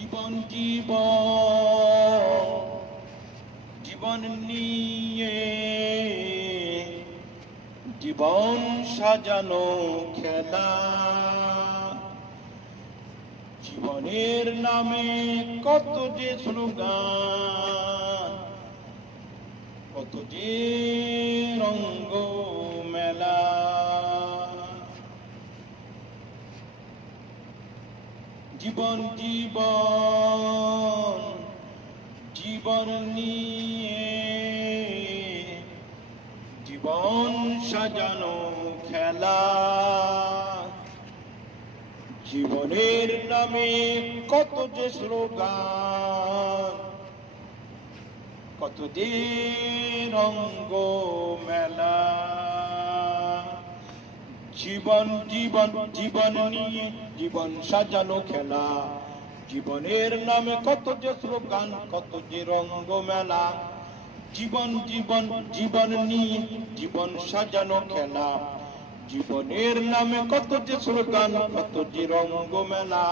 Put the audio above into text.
জীবন জীবন জীবন নিয়ে জীবন সাজানো খেলা, জীবনের নামে কত যে স্লোগান, কত যে রঙ্গ মেলা। জীবন জীবন জীবন নিয়ে জীবন সাজানো খেলা, জীবনের নামে কত যে স্লোগান, কত যে রঙ্গ মেলা। জীবন জীবন জীবন নিয়ে জীবন সাজানো খেলা, জীবনের নামে কত যে স্লোগান, কত যে রঙ্গ মেলা। জীবন জীবন জীবন নিয়ে জীবন সাজানো খেলা, জীবনের নামে কত যে স্লোগান, কত যে রঙ্গ মেলা।